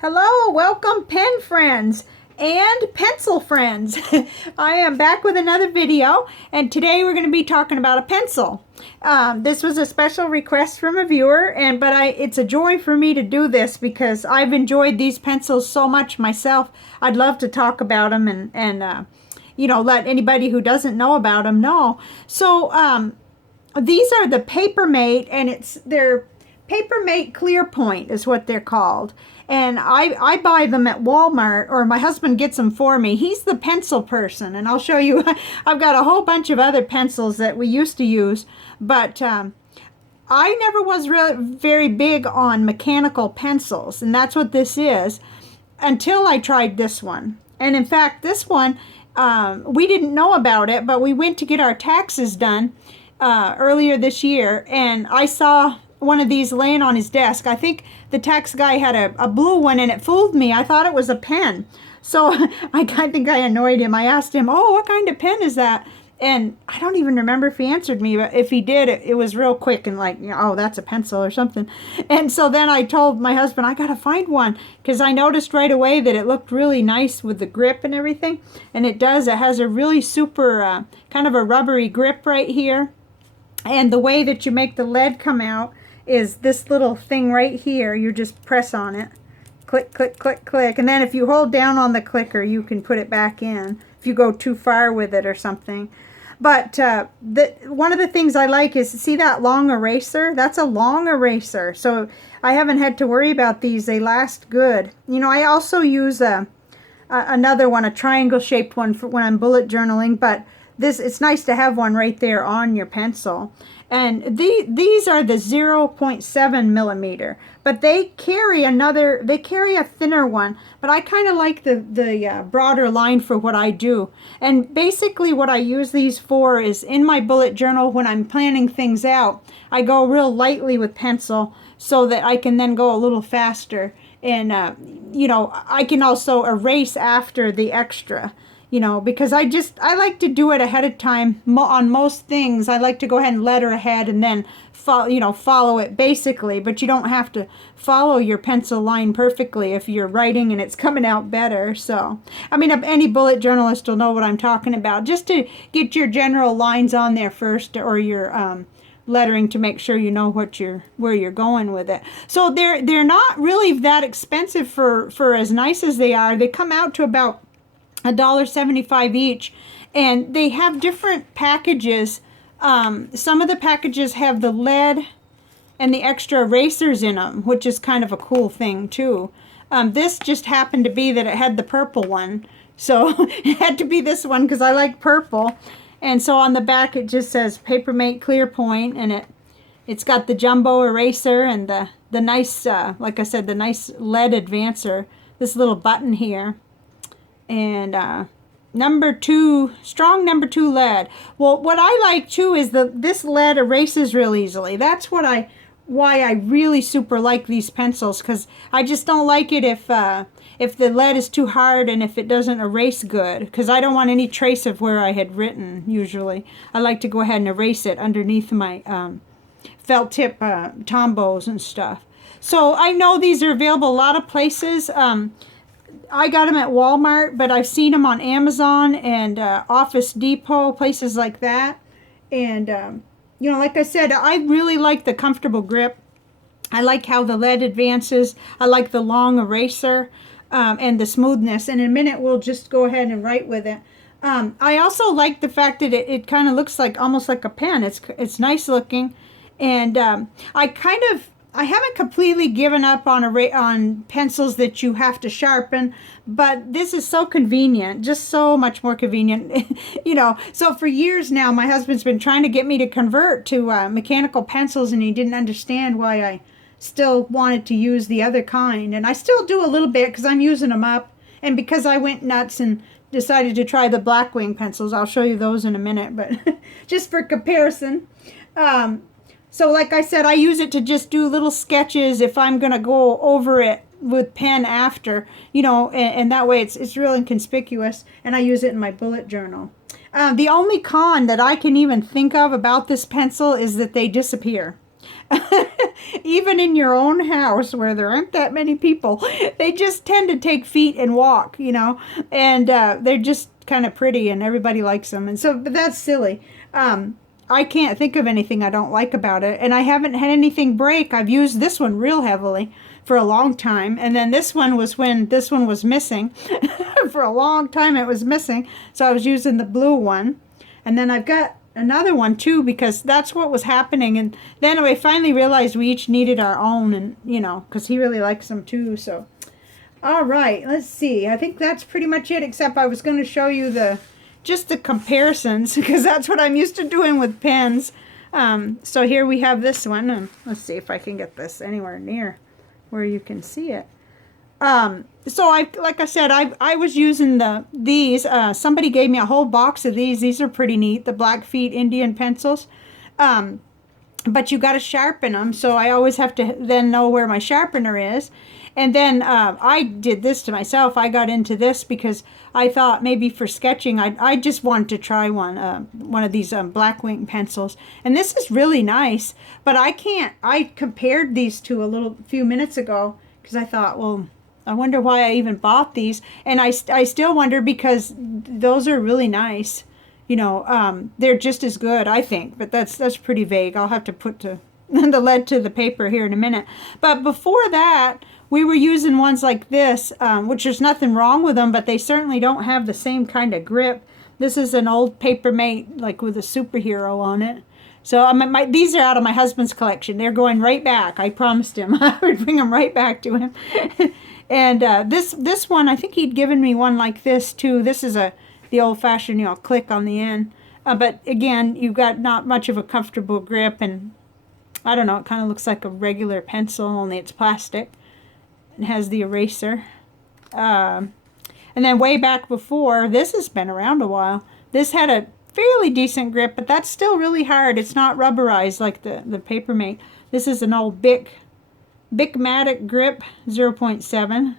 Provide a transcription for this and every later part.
Hello, welcome pen friends and pencil friends. I am back with another video, and today we're going to be talking about a pencil. This was a special request from a viewer, but it's a joy for me to do this because I've enjoyed these pencils so much myself. I'd love to talk about them and let anybody who doesn't know about them know. So these are the Papermate, and they're Papermate Clearpoint is what they're called. And I buy them at Walmart, or my husband gets them for me. He's the pencil person, and I'll show you. I've got a whole bunch of other pencils that we used to use, but I never was really very big on mechanical pencils, and that's what this is, until I tried this one. And in fact, this one, we didn't know about it, but we went to get our taxes done earlier this year, and I saw one of these laying on his desk. I think the tax guy had a blue one, and it fooled me. I thought it was a pen. So I think I annoyed him. I asked him, oh, what kind of pen is that? And I don't even remember if he answered me, but if he did, it was real quick and like, oh, that's a pencil or something. And so then I told my husband, I got to find one, because I noticed right away that it looked really nice with the grip and everything. And it does. It has a really super kind of a rubbery grip right here. And the way that you make the lead come out is this little thing right here. You just press on it, click, click, click, click, and then if you hold down on the clicker, you can put it back in if you go too far with it or something. But one of the things I like is, see that long eraser? That's a long eraser, so I haven't had to worry about these. They last good. You know, I also use another one, a triangle shaped one, for when I'm bullet journaling, but it's nice to have one right there on your pencil. And these are the 0.7 millimeter, but they carry a thinner one, but I kind of like the broader line for what I do. And basically what I use these for is in my bullet journal when I'm planning things out, I go real lightly with pencil so that I can then go a little faster. And, I can also erase after the extra. Because I like to do it ahead of time on most things. I like to go ahead and letter ahead and then follow it basically, but you don't have to follow your pencil line perfectly if you're writing and it's coming out better. So, I mean, any bullet journalist will know what I'm talking about. Just to get your general lines on there first, or your lettering, to make sure you know where you're going with it. So they're not really that expensive for as nice as they are. They come out to about $1.75 each, and they have different packages. Some of the packages have the lead and the extra erasers in them, which is kind of a cool thing too. This just happened to be that it had the purple one, so it had to be this one because I like purple. And so on the back it just says Papermate Clearpoint, and it's got the jumbo eraser and the nice, like I said, the nice lead advancer, this little button here. And strong number 2 lead. Well, what I like too is this lead erases real easily. That's why I really super like these pencils, because I just don't like it if the lead is too hard and if it doesn't erase good, because I don't want any trace of where I had written. Usually I like to go ahead and erase it underneath my felt tip Tombos and stuff. So I know these are available a lot of places. I got them at Walmart, but I've seen them on Amazon and Office Depot, places like that. And, like I said, I really like the comfortable grip. I like how the lead advances. I like the long eraser and the smoothness. And in a minute, we'll just go ahead and write with it. I also like the fact that it kind of looks almost like a pen. It's nice looking. And I haven't completely given up on pencils that you have to sharpen, but this is so convenient, just so much more convenient. So for years now, my husband's been trying to get me to convert to mechanical pencils, and he didn't understand why I still wanted to use the other kind. And I still do a little bit because I'm using them up, and because I went nuts and decided to try the Blackwing pencils. I'll show you those in a minute, but just for comparison. So like I said, I use it to just do little sketches if I'm going to go over it with pen after, and that way it's real inconspicuous, and I use it in my bullet journal. The only con that I can even think of about this pencil is that they disappear. Even in your own house where there aren't that many people, they just tend to take feet and walk, you know, and they're just kind of pretty and everybody likes them. And so, but that's silly. I can't think of anything I don't like about it, and I haven't had anything break. I've used this one real heavily for a long time, and then this one was when this one was missing. For a long time it was missing, so I was using the blue one. And then I've got another one too, because that's what was happening. And then I finally realized we each needed our own, and you know, because he really likes them too. So all right, let's see, I think that's pretty much it, except I was going to show you just the comparisons, because that's what I'm used to doing with pens. So here we have this one, and let's see if I can get this anywhere near where you can see it. So like I said, I was using these. Somebody gave me a whole box of these. These are pretty neat, the Blackfeet Indian pencils. But you got to sharpen them, so I always have to then know where my sharpener is. And then I did this to myself. I got into this because I thought maybe for sketching, I just wanted to try one of these Blackwing pencils. And this is really nice, but I compared these two a few minutes ago because I thought, well, I wonder why I even bought these. And I still wonder, because those are really nice. You know, they're just as good, I think, but that's pretty vague. I'll have to put the lead to the paper here in a minute. But before that, we were using ones like this, which there's nothing wrong with them, but they certainly don't have the same kind of grip. This is an old Papermate, like with a superhero on it. So these are out of my husband's collection. They're going right back. I promised him I would bring them right back to him. And this one, I think he'd given me one like this too. This is the old-fashioned, you know, click on the end. But again, you've got not much of a comfortable grip, and I don't know, it kind of looks like a regular pencil, only it's plastic. It has the eraser. And then way back before, this has been around a while. This had a fairly decent grip, but that's still really hard. It's not rubberized like the Papermate. This is an old Bicmatic grip, 0.7.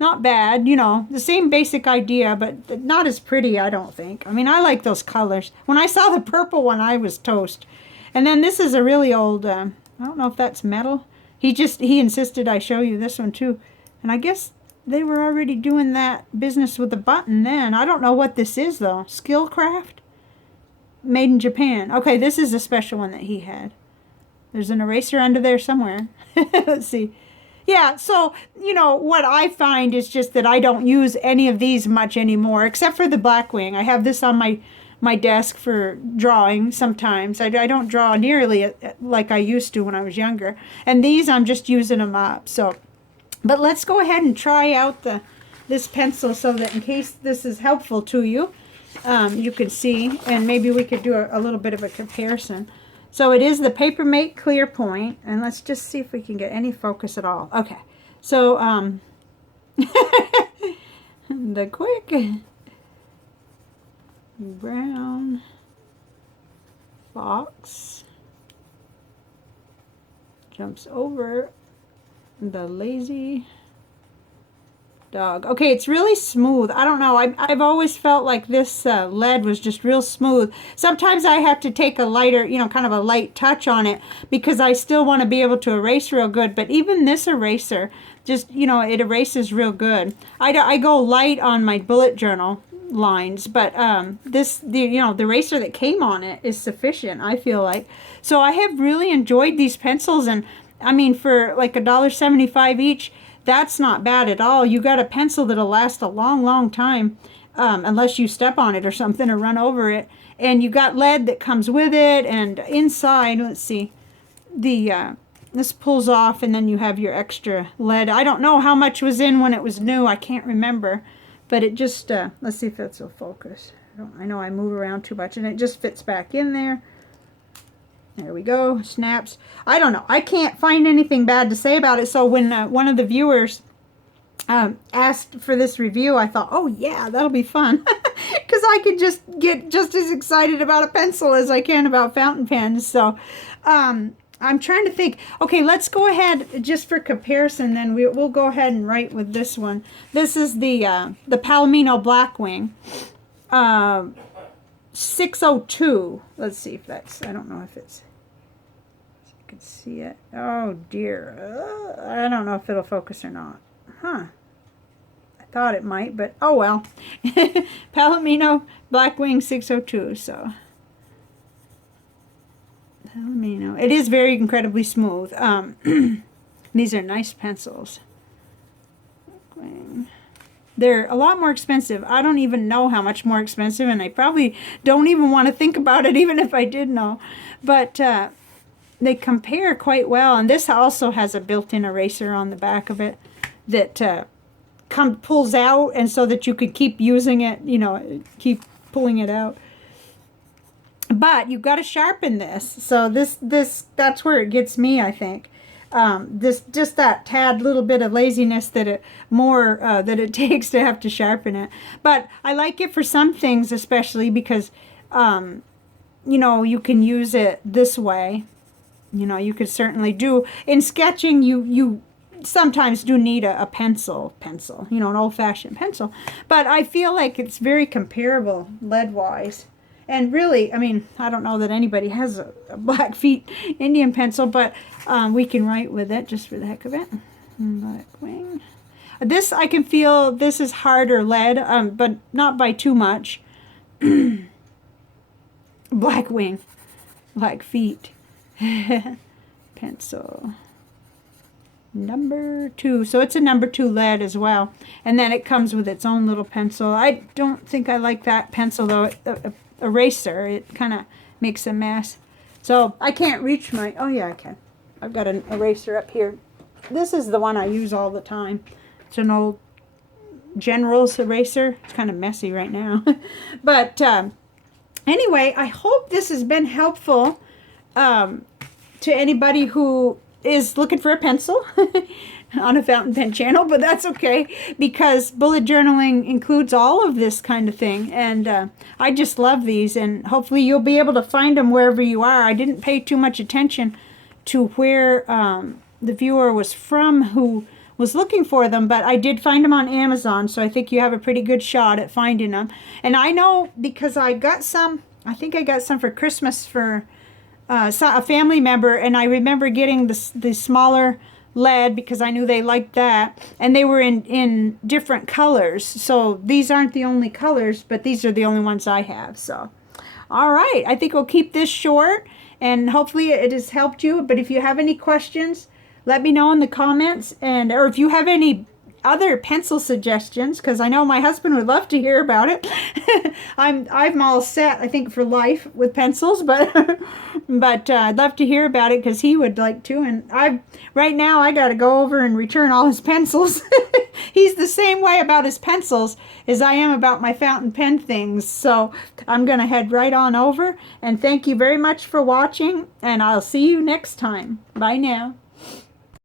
Not bad, you know, the same basic idea, but not as pretty, I don't think. I mean, I like those colors. When I saw the purple one, I was toast. And then this is a really old, I don't know if that's metal. He insisted I show you this one too. And I guess they were already doing that business with the button then. I don't know what this is though. Skillcraft? Made in Japan. Okay, this is a special one that he had. There's an eraser under there somewhere. Let's see. Yeah, so, you know, what I find is just that I don't use any of these much anymore, except for the Blackwing. I have this on my desk for drawing sometimes. I don't draw nearly like I used to when I was younger. And these, I'm just using them up. So, but let's go ahead and try out this pencil so that in case this is helpful to you, you can see, and maybe we could do a little bit of a comparison. So it is the Papermate Clearpoint, and let's just see if we can get any focus at all. Okay, so the quick brown fox jumps over the lazy dog. Okay, it's really smooth. I don't know. I've always felt like this lead was just real smooth. Sometimes I have to take a lighter, you know, kind of a light touch on it because I still want to be able to erase real good. But even this eraser, just, you know, it erases real good. I go light on my bullet journal lines, but the eraser that came on it is sufficient, I feel like. So I have really enjoyed these pencils, and I mean, for like $1.75 each, that's not bad at all. You got a pencil that'll last a long, long time, unless you step on it or something or run over it. And you got lead that comes with it, and inside, let's see, this pulls off, and then you have your extra lead. I don't know how much was in when it was new. I can't remember, but it just, let's see if that's a focus. I know I move around too much, and it just fits back in there. There we go, snaps. I don't know. I can't find anything bad to say about it. So when one of the viewers asked for this review, I thought, oh yeah, that'll be fun. Because I could just get just as excited about a pencil as I can about fountain pens. So I'm trying to think. Okay, let's go ahead, just for comparison, then we'll go ahead and write with this one. This is the Palomino Blackwing. 602. Let's see if that's, I don't know if it's, could see it. Oh dear. I don't know if it'll focus or not. Huh. I thought it might, but oh well. Palomino Blackwing 602. So Palomino. It is very incredibly smooth. These are nice pencils. Blackwing. They're a lot more expensive. I don't even know how much more expensive, and I probably don't even want to think about it, even if I did know. But they compare quite well, and this also has a built-in eraser on the back of it that pulls out, and so that you could keep using it, you know, keep pulling it out. But you've got to sharpen this. So that's where it gets me, I think. Just that tad little bit of laziness that it takes to have to sharpen it. But I like it for some things, especially because you know, you can use it this way. You know, you could certainly do in sketching. You sometimes do need a pencil, you know, an old-fashioned pencil. But I feel like it's very comparable lead-wise. And really, I mean, I don't know that anybody has a Blackfeet Indian pencil, but we can write with it just for the heck of it. Blackwing. This, I can feel this is harder lead, but not by too much. Blackwing. Blackfeet. Pencil. Number 2. So it's a number 2 lead as well. And then it comes with its own little pencil. I don't think I like that pencil, though. Eraser, it kind of makes a mess. So I can't reach my, oh yeah, I can. I've got an eraser up here. This is the one I use all the time. It's an old General's eraser. It's kind of messy right now. But anyway, I hope this has been helpful to anybody who is looking for a pencil on a fountain pen channel, but that's okay because bullet journaling includes all of this kind of thing, and I just love these, and hopefully you'll be able to find them wherever you are. I didn't pay too much attention to where the viewer was from who was looking for them, but I did find them on Amazon, so I think you have a pretty good shot at finding them. And I know because I got some, I think I got some for Christmas for a family member, and I remember getting the smaller lead because I knew they liked that, and they were in different colors. So these aren't the only colors, but these are the only ones I have. So all right, I think we'll keep this short, and hopefully it has helped you. But if you have any questions, let me know in the comments, and or if you have any other pencil suggestions, because I know my husband would love to hear about it. I'm all set, I think, for life with pencils, but I'd love to hear about it because he would like to. And right now I got to go over and return all his pencils. He's the same way about his pencils as I am about my fountain pen things. So I'm going to head right on over. And thank you very much for watching, and I'll see you next time. Bye now.